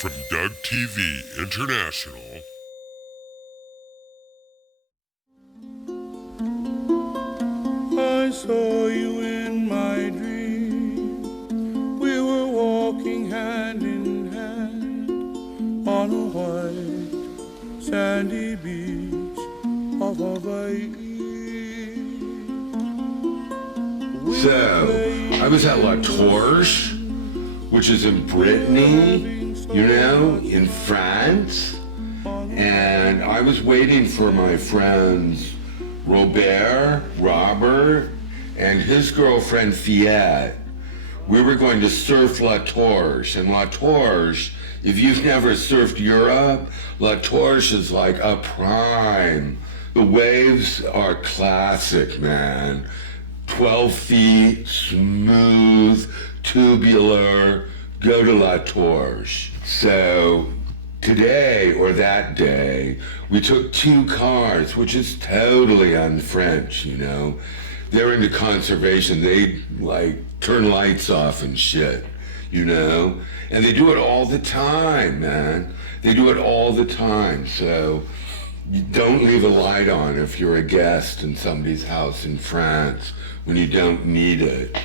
From Doug TV International. I saw you in my dream. We were walking hand in hand on a white sandy beach of Hawaii. So, I was at La Torche, which is in Brittany, in France, and I was waiting for my friends Robert, and his girlfriend Fiat. We were going to surf La Torche, and La Torche, if you've never surfed Europe, La Torche is like a prime. The waves are classic, man. 12 feet, smooth, tubular, go to La Torche. So today, or that day, we took 2 cars, which is totally un-French, They're into conservation. They, turn lights off and shit, And they do it all the time, man. They do it all the time, so you don't leave a light on if you're a guest in somebody's house in France when you don't need it.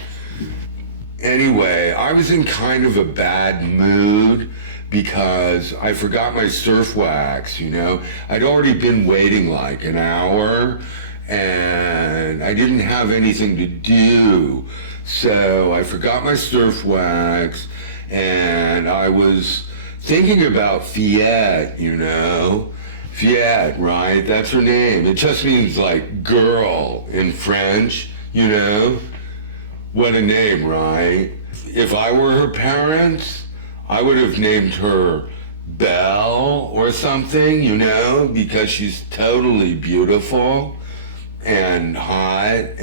Anyway, I was in kind of a bad mood because I forgot my surf wax, I'd already been waiting like an hour and I didn't have anything to do. So I forgot my surf wax and I was thinking about Fiat, Fiat, right? That's her name. It just means like girl in French, What a name, right? If I were her parents, I would have named her Belle or something, because she's totally beautiful and hot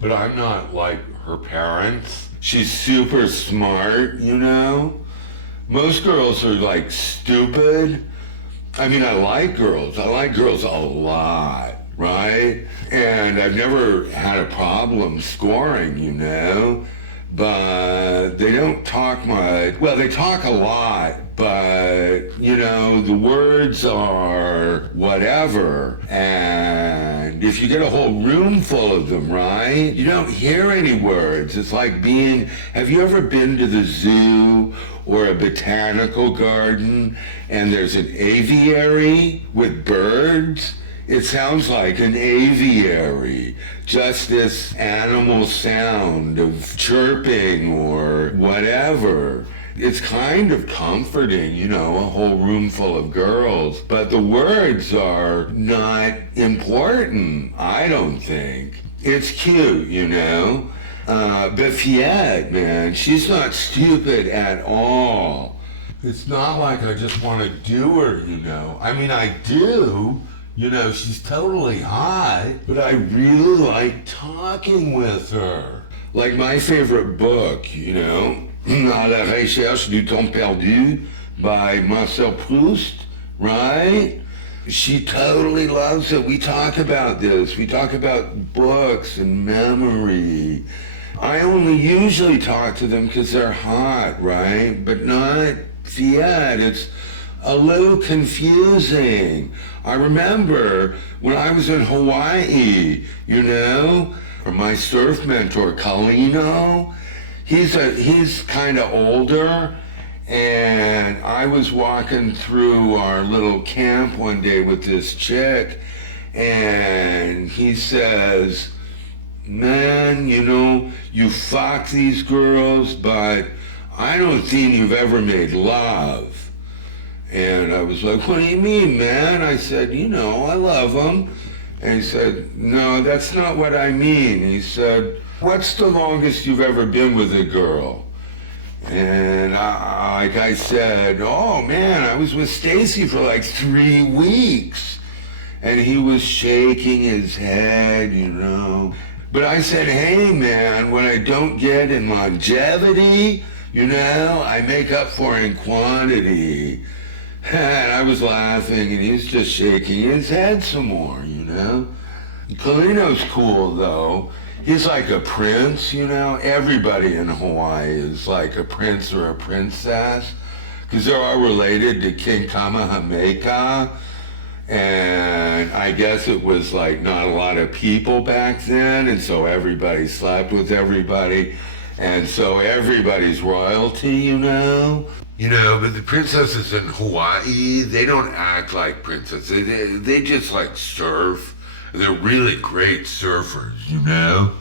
but I'm not like her parents. She's super smart, Most girls are like stupid. I mean, I like girls a lot, right? And I've never had a problem scoring, but they don't talk much. Well, they talk a lot, but, the words are whatever. And if you get a whole room full of them, right, you don't hear any words. It's like have you ever been to the zoo or a botanical garden and there's an aviary with birds? It sounds like an aviary, just this animal sound of chirping or whatever. It's kind of comforting, a whole room full of girls, but the words are not important, I don't think. It's cute, but Fiat, man, she's not stupid at all. It's not like I just want to do her, I mean, I do. She's totally hot, but I really like talking with her. Like my favorite book, À la recherche du temps perdu by Marcel Proust, right? She totally loves it. We talk about this. We talk about books and memory. I only usually talk to them because they're hot, right? But not Fiat. It's a little confusing. I remember when I was in Hawaii, my surf mentor, Kalino, he's kind of older, and I was walking through our little camp one day with this chick, and he says, man, you fuck these girls, but I don't think you've ever made love. And I was like, what do you mean, man? I said, I love them. And he said, no, that's not what I mean. He said, what's the longest you've ever been with a girl? And I said, oh man, I was with Stacy for like 3 weeks. And he was shaking his head, But I said, hey man, what I don't get in longevity, I make up for in quantity. And I was laughing, and he was just shaking his head some more, Kalino's cool, though. He's like a prince, Everybody in Hawaii is like a prince or a princess. because they're all related to King Kamehameha. And I guess it was like not a lot of people back then, and so everybody slept with everybody, and so everybody's royalty, you know. You know, but the princesses in Hawaii, they don't act like princesses. They just like surf. They're really great surfers, you know.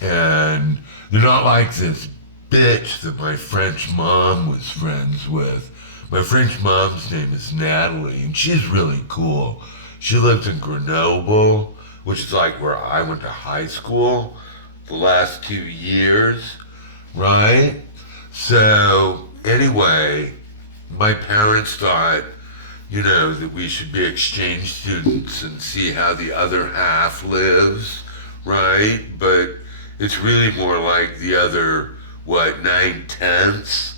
And they're not like this bitch that my French mom was friends with. My French mom's name is Natalie, and she's really cool. She lives in Grenoble, which is like where I went to high school the last 2 years, right? So, anyway, my parents thought, you know, that we should be exchange students and see how the other half lives, right? But it's really more like the other, 9/10?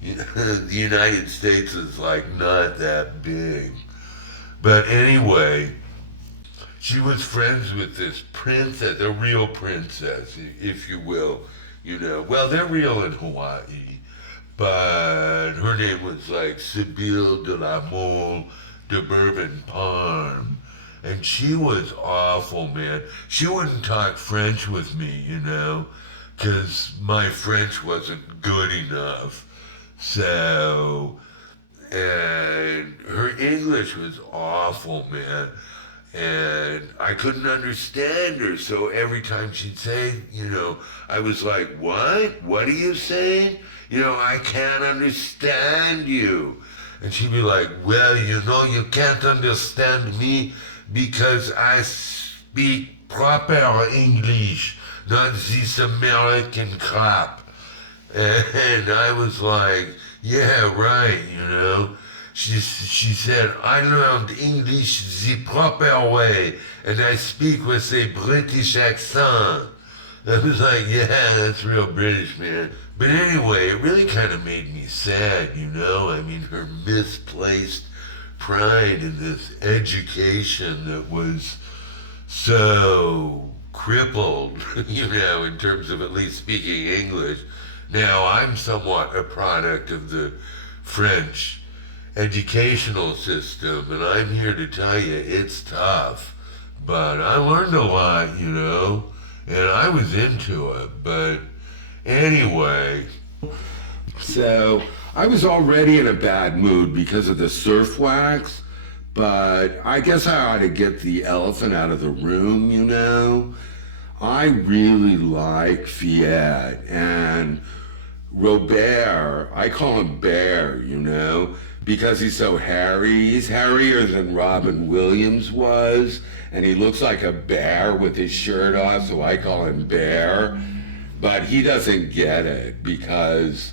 The United States is like not that big. But anyway, she was friends with this princess, a real princess, if you will, you know. Well, they're real in Hawaii, but her name was like Sibylle de la Mole de Bourbon Parme. And she was awful, man. She wouldn't talk French with me, you know, because my French wasn't good enough. So, and her English was awful, man. And I couldn't understand her. So every time she'd say, you know, I was like, what? What are you saying? You know, I can't understand you. And she'd be like, well, you know, you can't understand me because I speak proper English, not this American crap. And I was like, yeah, right, you know. She said, I learned English the proper way, and I speak with a British accent. I was like, yeah, that's real British, man. But anyway, it really kind of made me sad, you know. I mean, her misplaced pride in this education that was so crippled, you know, in terms of at least speaking English. Now, I'm somewhat a product of the French educational system, and I'm here to tell you it's tough. But I learned a lot, you know, and I was into it. But anyway, so I was already in a bad mood because of the surf wax, but I guess I ought to get the elephant out of the room, you know. I really like Fiat and Robert. I call him Bear, you know, because he's so hairy. He's hairier than Robin Williams was, and he looks like a bear with his shirt off, so I call him Bear. But he doesn't get it because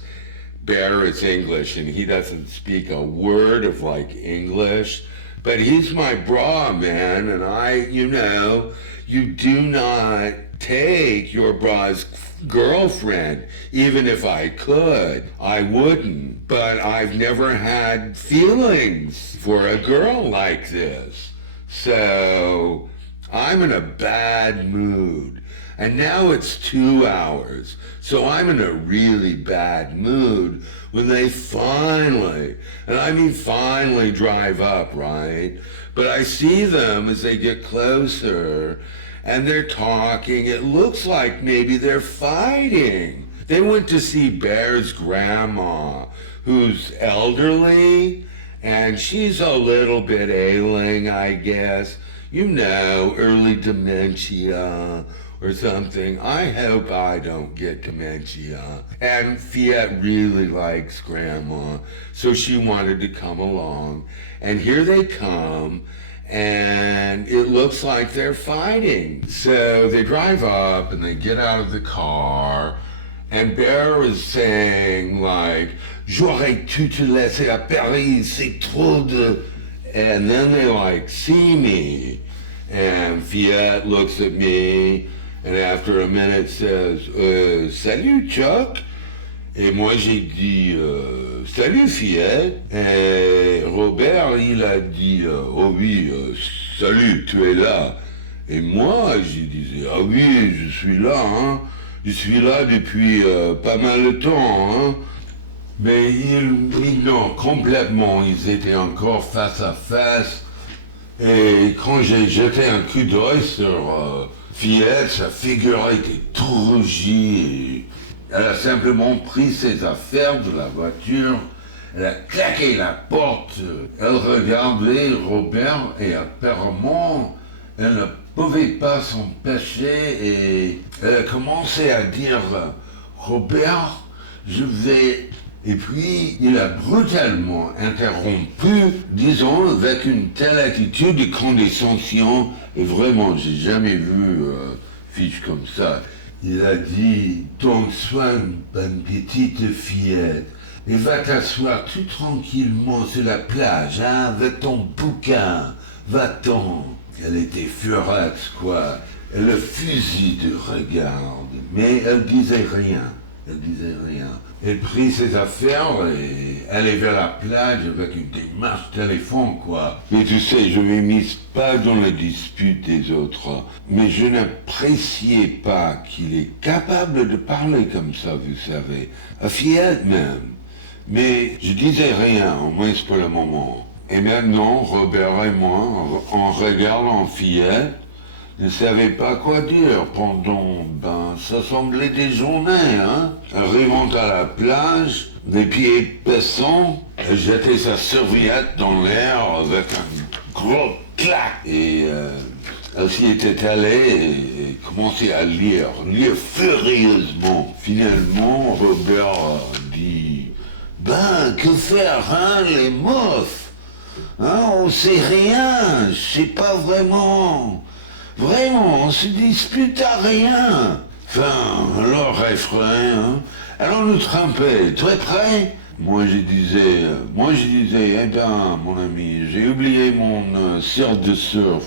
Bear is English and he doesn't speak a word of like English. But he's my bra, man, and you know, you do not take your bra's girlfriend. Even if I could, I wouldn't. But I've never had feelings for a girl like this. So I'm in a bad mood. And now it's 2 hours. So I'm in a really bad mood when they finally, and I mean finally, drive up, right? But I see them as they get closer and they're talking. It looks like maybe they're fighting. They went to see Bear's grandma, who's elderly, and she's a little bit ailing, I guess. You know, early dementia or something. I hope I don't get dementia. And Fiat really likes Grandma, so she wanted to come along. And here they come, and it looks like they're fighting. So they drive up and they get out of the car, and Bear is saying like, "J'aurais dû te laisser à Paris, c'est trop de..." And then they like see me, and Fiat looks at me, and after a minute says, "Salut Chuck." Et moi j'ai dit, "Salut Fiat." Et Robert il a dit, "Oh oui, salut, tu es là." Et moi je disais, "Ah oui, je suis là, hein. Je suis là depuis pas mal de temps, hein." Mais non, complètement, ils étaient encore face à face. Et quand j'ai jeté un coup d'œil sur Fillette, sa figure était tout rougie. Elle a simplement pris ses affaires de la voiture, elle a claqué la porte, elle regardait Robert et apparemment elle ne pouvait pas s'empêcher et elle a commencé à dire « Robert, je vais... » Et puis, il a brutalement interrompu, disons, avec une telle attitude de condescension, et vraiment, j'ai jamais vu fiche comme ça. Il a dit, donc sois une bonne petite fillette, et va t'asseoir tout tranquillement sur la plage, hein, avec ton bouquin, va-t'en. Elle était furax, quoi. Elle le fusil de regard, mais elle disait rien. Elle disait rien. Elle prit ses affaires et allait vers la plage avec une démarche téléphone, quoi. Mais tu sais, je ne m'immisce pas dans la dispute des autres. Mais je n'appréciais pas qu'il est capable de parler comme ça, vous savez. À Fillette même. Mais je disais rien, au moins pour le moment. Et maintenant, Robert et moi, en regardant Fillette, ne savait pas quoi dire pendant, ça semblait des journées, hein. Arrivant à la plage, les pieds baissants, elle jetait sa serviette dans l'air avec un gros clac. Et elle s'y était allée et commençait à lire furieusement. Finalement, Robert dit, que faire, hein, les meufs? Hein, on sait rien, je sais pas vraiment. Vraiment, on se dispute à rien. Enfin, alors refrain, hein. Alors nous trempait, très près. Moi je disais, eh ben, mon ami, j'ai oublié mon surf de surf.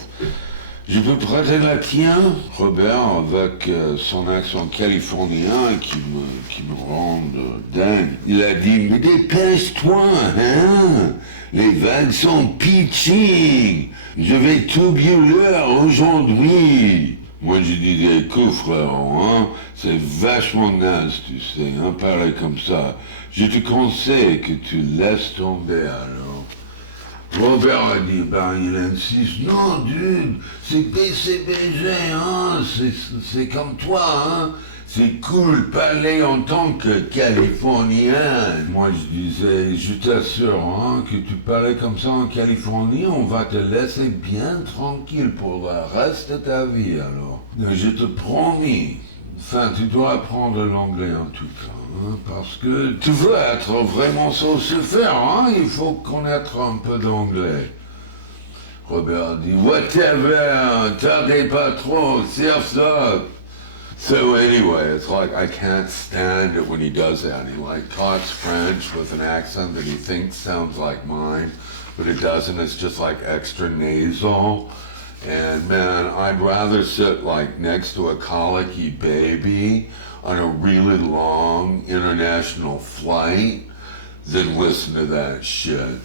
Je peux prêter la tienne, Robert, avec son accent californien qui me rend dingue. Il a dit, mais dépêche-toi, hein. Les vagues sont pitching. Je vais tout brûler aujourd'hui. Moi, je disais, écoute, frérot, hein, c'est vachement naze, tu sais, hein, parler comme ça. Je te conseille que tu laisses tomber, alors. Robert a dit, il insiste, non, dude, c'est BCBG, hein, c'est comme toi, hein. C'est cool parler en tant que Californien. Moi, je disais, je t'assure, hein, que tu parlais comme ça en Californie, on va te laisser bien tranquille pour le reste de ta vie, alors. Je te promis. Enfin, tu dois apprendre l'anglais en tout cas, hein, parce que tu veux être vraiment sauce-faire, hein, il faut connaître un peu d'anglais. Robert dit, whatever, tardez pas trop, surf's up. So anyway, it's like I can't stand it when he does that. He like talks French with an accent that he thinks sounds like mine, but it doesn't. It's just like extra nasal. And man, I'd rather sit like next to a colicky baby on a really long international flight than listen to that shit.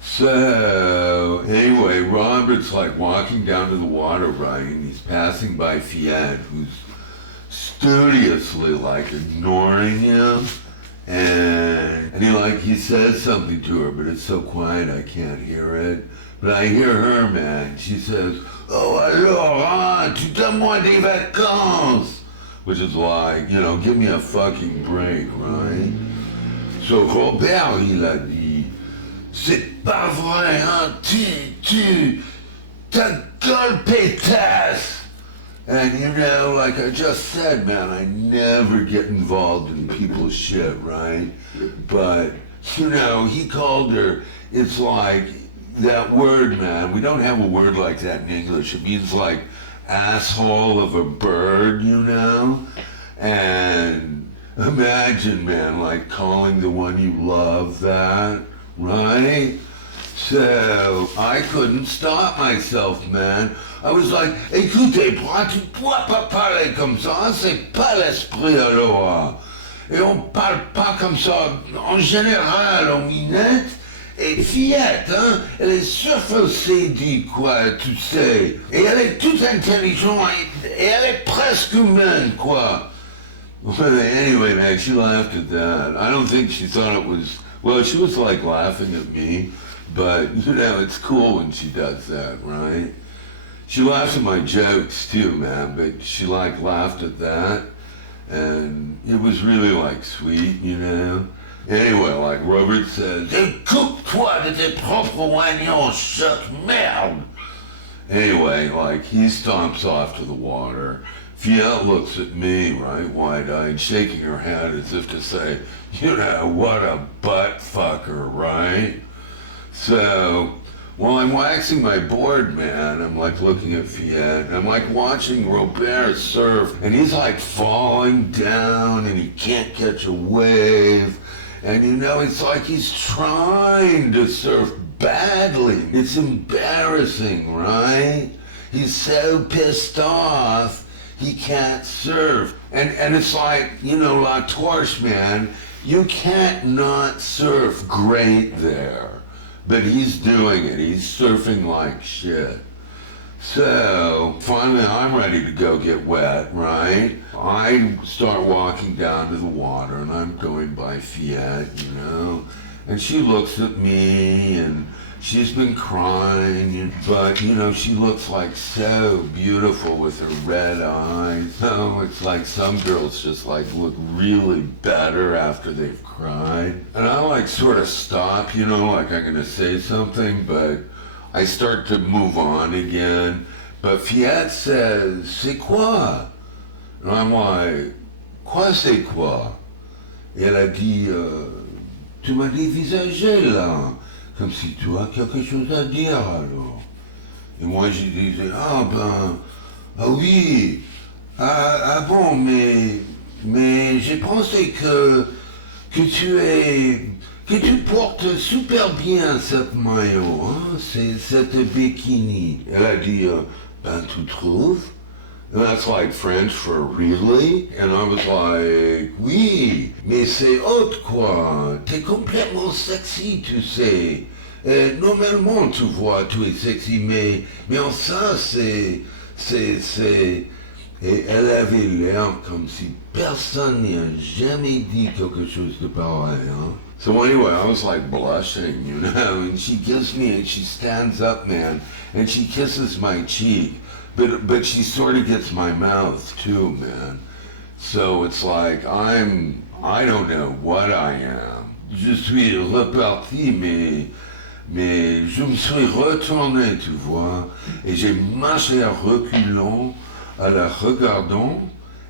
So anyway, Robert's like walking down to the water, right? And he's passing by Fiat, who's studiously like ignoring him, and he says something to her, but it's so quiet I can't hear it. But I hear her, man. She says, "Oh, alors, hein, tu donnes moi des vacances," which is like, you know, give me a fucking break, right? So Robert, il a dit, c'est pas vrai, hein, ta gueule pétasse. And you know, like I just said, man, I never get involved in people's shit, right? But, you know, he called her, it's like that word, man. We don't have a word like that in English. It means like asshole of a bird, you know? And imagine, man, like calling the one you love that, right? So I couldn't stop myself, man. I was like, écoutez, tu dois pas parler comme ça, c'est pas l'esprit alors. Et on parle pas comme ça en général, en minette. Et Fillette, hein, elle est surfacée, dit quoi, tu sais. Et elle est toute intelligente, et elle est presque humaine, quoi. Anyway, man, she laughed at that. I don't think she thought it was, well, she was like laughing at me, but you know, it's cool when she does that, right? She laughs at my jokes too, man, but she like laughed at that, and it was really like sweet, you know? Anyway, like Robert says, coupe-toi de tes propres oignons, choc merde! Anyway, like he stomps off to the water. Fiat looks at me, right, wide-eyed, shaking her head as if to say, you know, what a butt fucker, right? So, while I'm waxing my board, man, I'm like looking at Fiat, I'm like watching Robert surf, and he's like falling down, and he can't catch a wave, and you know, it's like he's trying to surf badly. It's embarrassing, right? He's so pissed off, he can't surf. And it's like, you know, La Torche, man, you can't not surf great there. But he's doing it. He's surfing like shit. So, finally I'm ready to go get wet, right? I start walking down to the water and I'm going by Fiat, you know? And she looks at me and she's been crying, but you know, she looks like so beautiful with her red eyes. Oh, it's like some girls just like look really better after they've cried. And I like sort of stop, you know, like I'm gonna say something, but I start to move on again. But Fiat says, c'est quoi? And I'm like, quoi c'est quoi? Et elle a dit, tu m'as dévisagé là. Comme si tu as quelque chose à dire alors. Et moi je disais, ah ben, ah oui, ah bon, mais j'ai pensé que tu portes super bien cette maillot, hein, cette bikini. Elle a dit, ben tu trouves? And that's like French for really? And I was like, oui, mais c'est autre quoi. T'es complètement sexy, tu sais. Normalement, tu vois, tu es sexy, mais en ça, c'est... Et elle avait l'air comme si personne n'y a jamais dit quelque chose de pareil, hein. So anyway, I was like blushing, you know, and she gives me, and she stands up, man, and she kisses my cheek. But she sort of gets my mouth too, man. So it's like I don't know what I am. Je suis reparti, mais je me suis retourné, tu vois, et j'ai marché à reculons, en la regardant.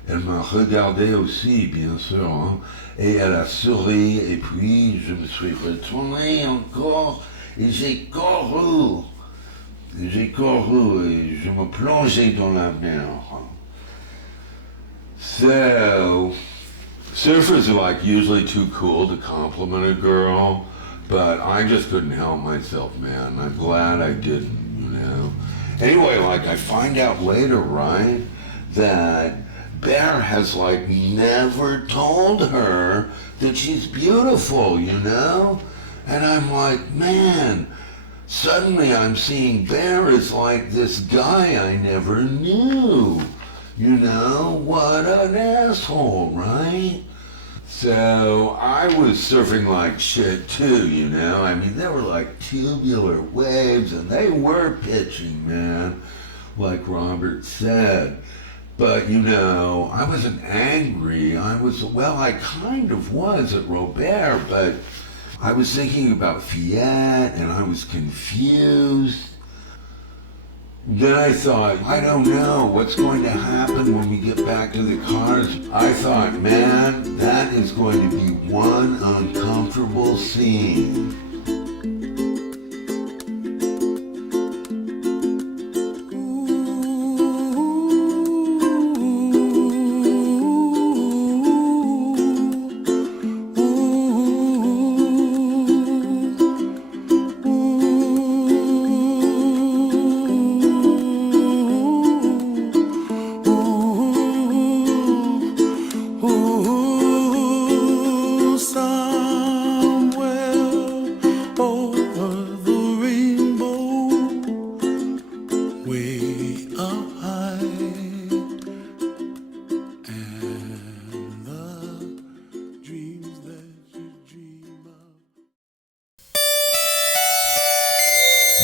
Elle m'a regardé aussi, bien sûr, hein, et elle a souri, et puis je me suis retourné encore, et j'ai couru. J'ai couru et je me plongeais dans la mer. So, surfers are like usually too cool to compliment a girl, but I just couldn't help myself, man. I'm glad I didn't, you know. Anyway, like I find out later, right, that Bear has like never told her that she's beautiful, you know? And I'm like, man, suddenly I'm seeing Bear as like this guy I never knew. You know, what an asshole, right? So I was surfing like shit too, you know? I mean, there were like tubular waves and they were pitching, man, like Robert said. But, you know, I wasn't angry. I kind of was at Robert, but I was thinking about Fiat, and I was confused. Then I thought, I don't know what's going to happen when we get back to the cars. I thought, man, that is going to be one uncomfortable scene.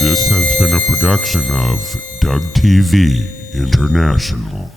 This has been a production of Doug TV International.